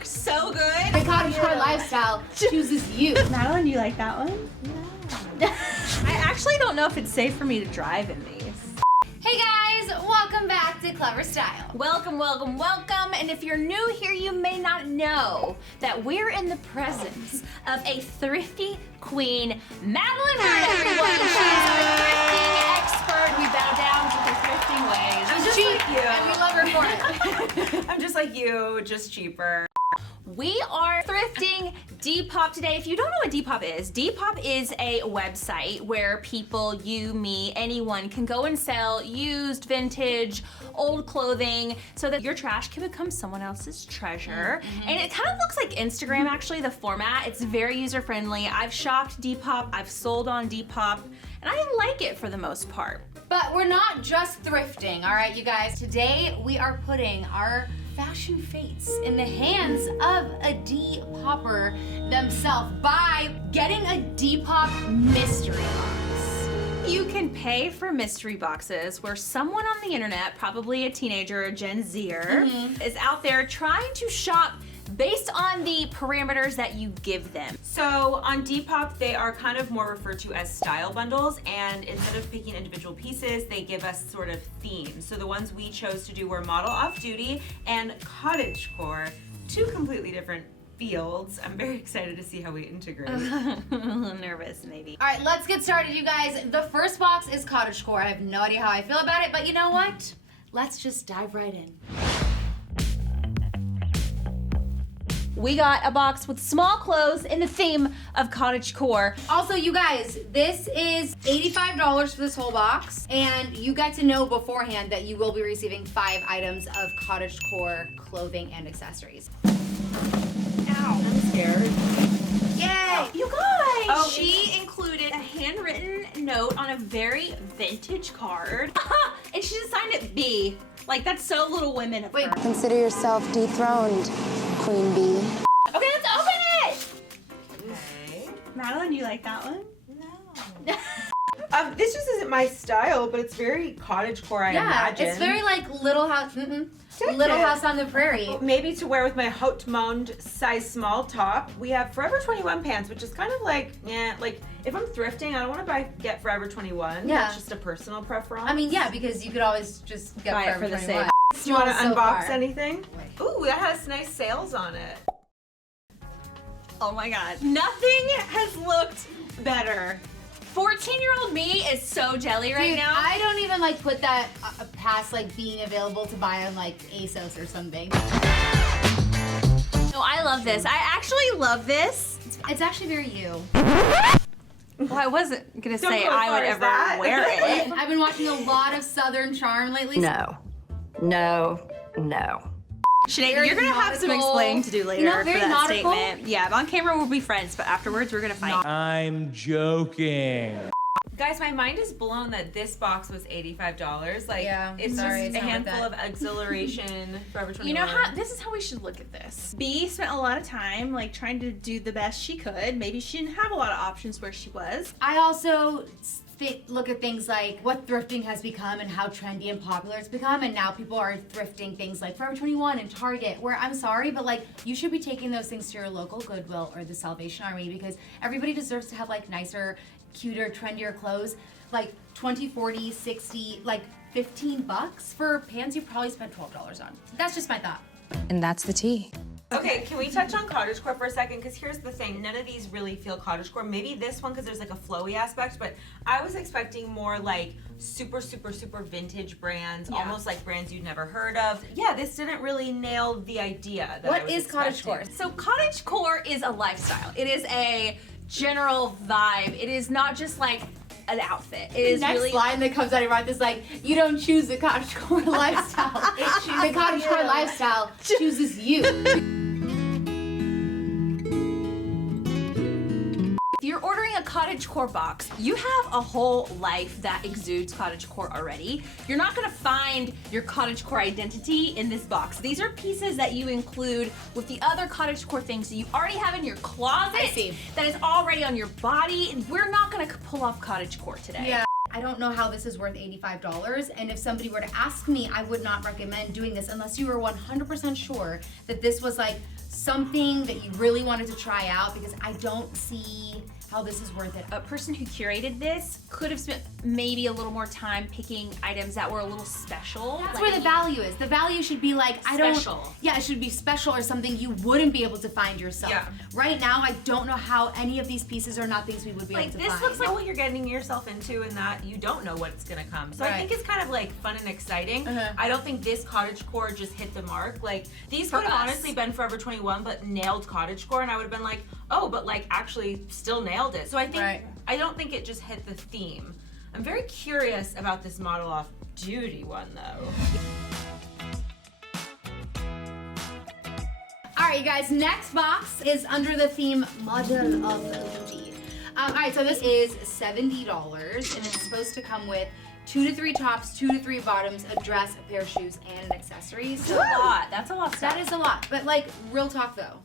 look so good. The cottagecore lifestyle chooses you. Madeleine, you like that one? No. I actually don't know if it's safe for me to drive in these. Hey guys, welcome back to Clevver Style. Welcome, welcome, welcome. And if you're new here, you may not know that we're in the presence of a thrifty queen, Madeleine Byrne, everyone. She's our thrifting expert. We bow down to her thrifting ways. I'm just Cheap, like you. And we love her for it. I'm just like you, just cheaper. We are thrifting Depop today. If you don't know what Depop is a website where people, you, me, anyone can go and sell used, vintage, old clothing so that your trash can become someone else's treasure. And it kind of looks like Instagram, actually, the format. It's very user-friendly. I've shopped Depop, I've sold on Depop, and I like it for the most part. But we're not just thrifting, all right, you guys. Today, we are putting our fashion fates in the hands of a Depopper themselves by getting a Depop mystery box. You can pay for mystery boxes where someone on the internet, probably a teenager, a Gen Zer, is out there trying to shop based on the parameters that you give them. So on Depop, they are kind of more referred to as style bundles, and instead of picking individual pieces, they give us sort of themes. So the ones we chose to do were model off-duty and cottagecore, two completely different fields. I'm very excited to see how we integrate. A little nervous, maybe. All right, let's get started, you guys. The first box is cottagecore. I have no idea how I feel about it, but you know what? Let's just dive right in. We got a box with small clothes in the theme of cottagecore. Also, you guys, this is $85 for this whole box, and you get to know beforehand that you will be receiving 5 items of cottagecore clothing and accessories. Ow. I'm scared. Yay! You guys! Oh, she included a handwritten note on a very vintage card. And she just signed it B. Like, that's so Little Women of Wait. her. Consider yourself dethroned, Queen Bee. Okay, let's open it! Okay. Madeleine, you like that one? No. This just isn't my style, but it's very cottagecore, I imagine. It's very like Little House, Check Little it. House on the Prairie. Maybe to wear with my haute monde size small top. We have Forever 21 pants, which is kind of like, like if I'm thrifting, I don't want to get Forever 21. Yeah. It's just a personal preference. I mean, yeah, because you could always just get Buy it Forever for the 21. same. Do you want to So unbox far. anything? Ooh, that has nice sales on it. Oh my god. Nothing has looked better. 14-year-old me is so jelly right Dude, now. I don't even like put that past like being available to buy on like ASOS or something. No, I love this. I actually love this. It's actually very you. Well, I wasn't gonna say go as I far would as ever that. wear it. I've been watching a lot of Southern Charm lately. No. No. No. Sinead, Very you're gonna have some nautical. explaining to do later You know, for very that nautical. statement. Yeah, on camera we'll be friends, but afterwards we're gonna fight. I'm joking. Guys, my mind is blown that this box was $85. Like, Yeah, it's sorry, just it's a not handful worth of exhilaration. Forever 21. You know how, this is how we should look at this. B spent a lot of time like trying to do the best she could. Maybe she didn't have a lot of options where she was. I also look at things like what thrifting has become and how trendy and popular it's become, and now people are thrifting things like Forever 21 and Target, where I'm sorry, but like you should be taking those things to your local Goodwill or the Salvation Army, because everybody deserves to have like nicer, cuter, trendier clothes. Like 20, 40, 60, like 15 bucks for pants you probably spent $12 on. That's just my thought. And that's the tea. Okay, can we touch on cottagecore for a second? Because here's the thing, none of these really feel cottagecore. Maybe this one because there's like a flowy aspect, but I was expecting more like super, super, super vintage brands, almost like brands you'd never heard of. Yeah, this didn't really nail the idea that I What was is expecting. cottagecore? So cottagecore is a lifestyle. It is a general vibe. It is not just like an outfit. It is Next really line that comes out of your mouth is like, you don't choose the cottagecore lifestyle. The cottagecore lifestyle chooses you. If you're ordering a cottagecore box, you have a whole life that exudes cottagecore already. You're not gonna find your cottagecore identity in this box. These are pieces that you include with the other cottagecore things that you already have in your closet I see. that is already on your body. And we're not gonna pull off cottagecore today. Yeah. I don't know how this is worth $85. And if somebody were to ask me, I would not recommend doing this unless you were 100% sure that this was like something that you really wanted to try out, because I don't see how this is worth it. A person who curated this could have spent maybe a little more time picking items that were a little special. That's where the value is. The value should be like, Special. Yeah, it should be special or something you wouldn't be able to find yourself. Yeah. Right now, I don't know how any of these pieces are not things we would be able to This find. looks like what you're getting yourself into, in that you don't know what's gonna come. So I Right. think it's kind of like fun and exciting. I don't think this cottagecore just hit the mark. Like these For could have us. honestly been Forever 21, but nailed cottagecore, and I would have been like, oh, but like actually still nailed it. So I think Right. I don't think it just hit the theme. I'm very curious about this model off duty one though. All right, you guys, next box is under the theme Model of Duty. All right, so this is $70, and it's supposed to come with 2 to 3 tops, 2 to 3 bottoms, a dress, a pair of shoes, and an accessory. So That's a lot. That's a lot of stuff. that is a lot. But like, real talk though,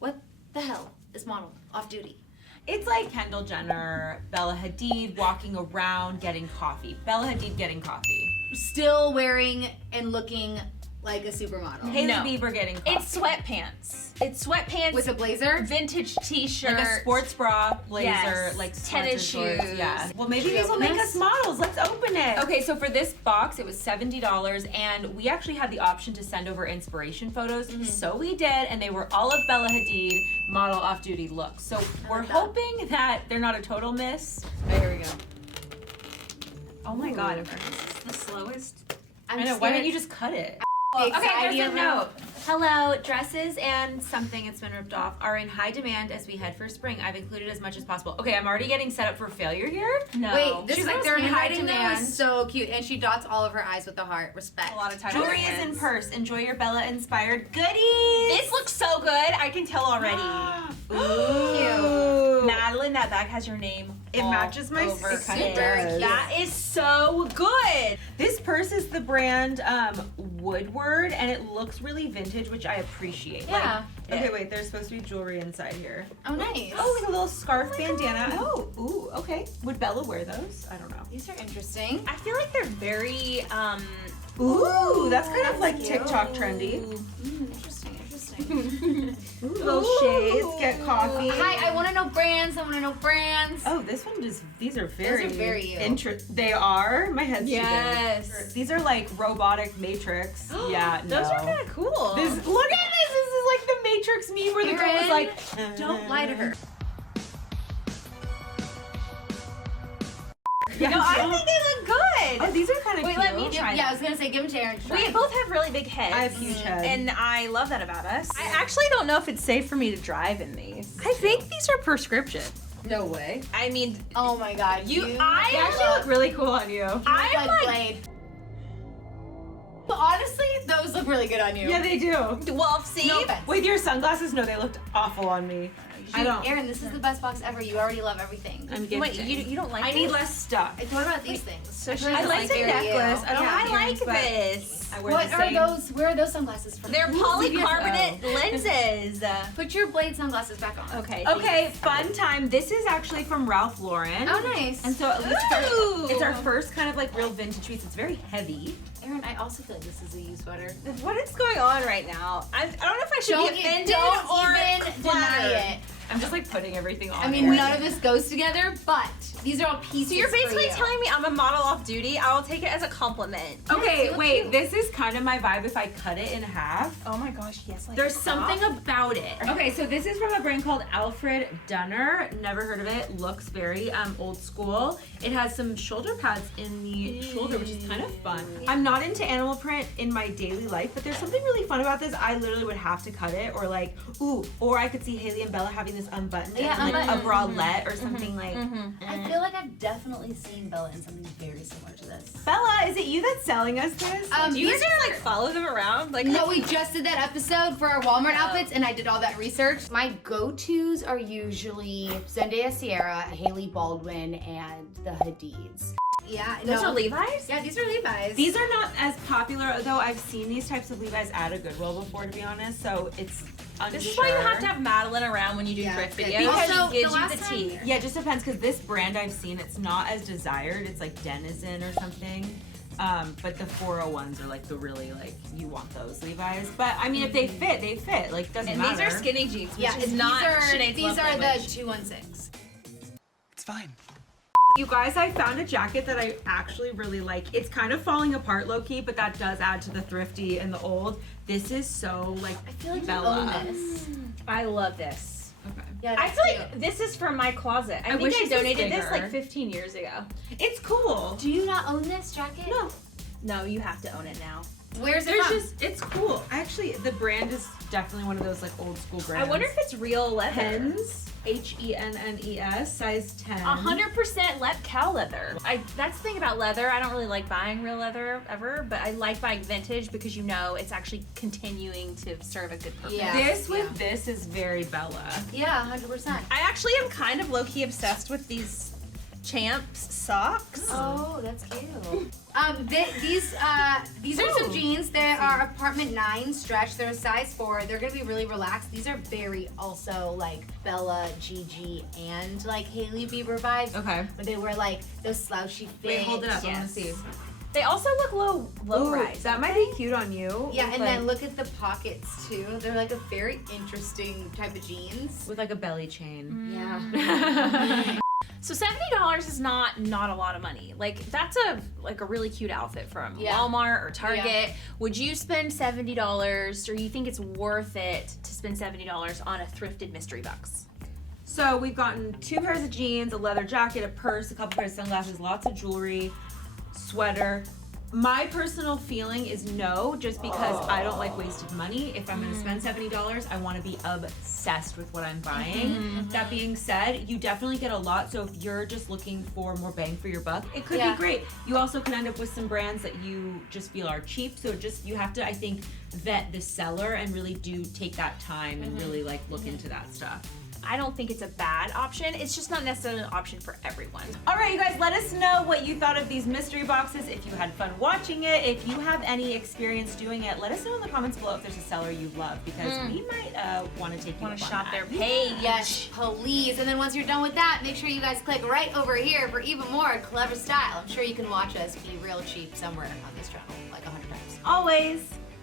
what the hell is Model Off Duty? It's like Kendall Jenner, Bella Hadid walking around getting coffee. Bella Hadid getting coffee. Still wearing and looking like a supermodel. Hailey No. Bieber getting coffee. It's sweatpants. It's sweatpants With a blazer? vintage t-shirt. like a sports bra, blazer, Yes. like Tennis shorts. shoes. Yeah. Well, maybe Should we these will open make this? us models. Let's open it. Okay, so for this box, it was $70, and we actually had the option to send over inspiration photos. So we did, and they were all of Bella Hadid model off-duty looks. So we're that. hoping that they're not a total miss. Oh, here we go. Oh my God, this is the slowest. I'm I know. just Why scared. don't you just cut it? The Okay, anxiety there's a of it. note. Hello, dresses and something it's been ripped off are in high demand as we head for spring. I've included as much as possible. Okay, I'm already getting set up for failure here. No. Wait, this She's girl's like, they're in high handwriting though demand. is so cute, and she dots all of her eyes with the heart. Respect. a lot of time. Jewelry is in purse. Enjoy your Bella-inspired goodies. This looks so good. I can tell already. Ooh. Madeleine, that bag has your name. It all matches my over it. skin. That is so good. This purse is the brand Woodward, and it looks really vintage, which I appreciate. Yeah. Okay, wait. There's supposed to be jewelry inside here. Oh, nice. Oh, with a little scarf bandana. Oh, ooh, okay. Would Bella wear those? I don't know. These are interesting. I feel like they're very Ooh, that's kind of that's like cute. TikTok trendy. Interesting, interesting. Ooh, little shades, get coffee. Hi, I want to know brands. I want to know brands. Oh, this one just, these are very, you. They are? My head's too big. Yes. These are like robotic Matrix. Yeah, no. Those are kind of cool. Look at this. This is like the Matrix meme where the girl was Erin, like, Don't lie to her. Yeah, No, I don't- think they look good. Oh, these are kind of Wait, cute. let me try. Yeah, I was gonna say give them to Erin. to try. We both have really big heads. I have huge heads. And I love that about us. I actually don't know if it's safe for me to drive in these. I think these are prescription. No way. I mean, Oh my God. You- They I actually look really cool on you. I'm like like, Blade. Honestly, those look really good on you. Yeah, they do. well, see? No offense. With your sunglasses, no, they looked awful on me. I don't. Erin, this is the best box ever. You already love everything. I'm gifting. Wait, you don't like I this? need less stuff. What about these things? So she I doesn't like the very necklace. you. I don't Yeah. have I like earrings, but this. I wear What the are same. those? Where are those sunglasses from? They're polycarbonate lenses. Put your Blade sunglasses back on. Okay. Okay, fun time. This is actually from Ralph Lauren. Oh, nice. And so at least Ooh. it's our first kind of like real vintage piece. It's very heavy. Erin, I also feel like this is a U sweater. What is going on right now? I don't know if I should Don't be offended don't or even deny flattered. it. I'm just like putting everything on. I mean, none of this goes together, but these are all pieces. So you're basically for you. telling me I'm a model off duty. I'll take it as a compliment. Okay, you look wait. cute. This is kind of my vibe if I cut it in half. Oh my gosh, yes. Like There's something about it. Okay, so this is from a brand called Alfred Dunner. Never heard of it. Looks very old school. It has some shoulder pads in the shoulder, which is kind of fun. I'm not into animal print in my daily life, but there's something really fun about this. I literally would have to cut it, or like, or I could see Hailey and Bella having this unbuttoned, Yeah, and like a unbuttoned. bralette or something like. I feel like I've definitely seen Bella in something very similar to this. Bella, is it you that's selling us this? Do you these just like follow them around? Like No, we just did that episode for our Walmart outfits, and I did all that research. My go-tos are usually Zendaya Sierra, Hailey Baldwin, and the Hadids. Yeah, Those are Levi's? Yeah, these are Levi's. These are not as popular, though I've seen these types of Levi's at a Goodwill before, to be honest, so it's unsure. This is why you have to have Madeline around when you do thrift good. videos. Also, Because she gives the you last the tea. time- Yeah, it just depends, because this brand I've seen, it's not as desired. It's like Denizen or something. But the 401s are like the really, like, you want those Levi's. But I mean, if they fit, they fit. Like, doesn't And matter. these are skinny jeans, which Yeah, is not Sinead's these love are language. the 216. It's fine. You guys, I found a jacket that I actually really like. It's kind of falling apart low-key, but that does add to the thrifty and the old. This is so, like, I feel like Bella. you own this. I love this. Okay. Yeah, I that's feel cute. like this is from my closet. I think wish I this was donated this bigger. like 15 years ago. It's cool. Do you not own this jacket? No. No, you have to own it now. Where's it There's from? just, it's cool. Actually, the brand is definitely one of those, like, old school brands. I wonder if it's real leather. Hennes, Hennes, size 10. 100% cow leather. That's the thing about leather. I don't really like buying real leather ever, but I like buying vintage because you know it's actually continuing to serve a good purpose. Yeah. This with this is very Bella. Yeah, 100%. I actually am kind of low-key obsessed with these Champs socks. Oh, that's cute. These are some jeans. They are apartment 9 stretch. They're a size 4. They're gonna be really relaxed. These are very also like Bella, Gigi, and like Hailey Bieber vibes. Okay. Where they wear like those slouchy fits. Wait, hold it up. I want Yes. to see. They also look low rise. That might be cute on you. Yeah, with, and like, then look at the pockets too. They're like a very interesting type of jeans. with like a belly chain. Yeah. So $70 is not a lot of money. Like that's a really cute outfit from Yeah. Walmart or Target. Yeah. Would you spend $70, or you think it's worth it to spend $70 on a thrifted mystery box? So we've gotten 2 pairs of jeans, a leather jacket, a purse, a couple pairs of sunglasses, lots of jewelry, sweater. My personal feeling is no, just because I don't like wasted money. If I'm gonna spend $70, I wanna be obsessed with what I'm buying. That being said, you definitely get a lot, so if you're just looking for more bang for your buck, it could Yeah. be great. You also can end up with some brands that you just feel are cheap, so you have to, I think, vet the seller and really do take that time and really like look into that stuff. I don't think it's a bad option. It's just not necessarily an option for everyone. All right, you guys, let us know what you thought of these mystery boxes, if you had fun watching it, if you have any experience doing it. Let us know in the comments below if there's a seller you love, because we might want to take you Want up to on shop that. their page? Yes, please. And then once you're done with that, make sure you guys click right over here for even more Clevver Style. I'm sure you can watch us be real cheap somewhere on this channel like 100 times. Always.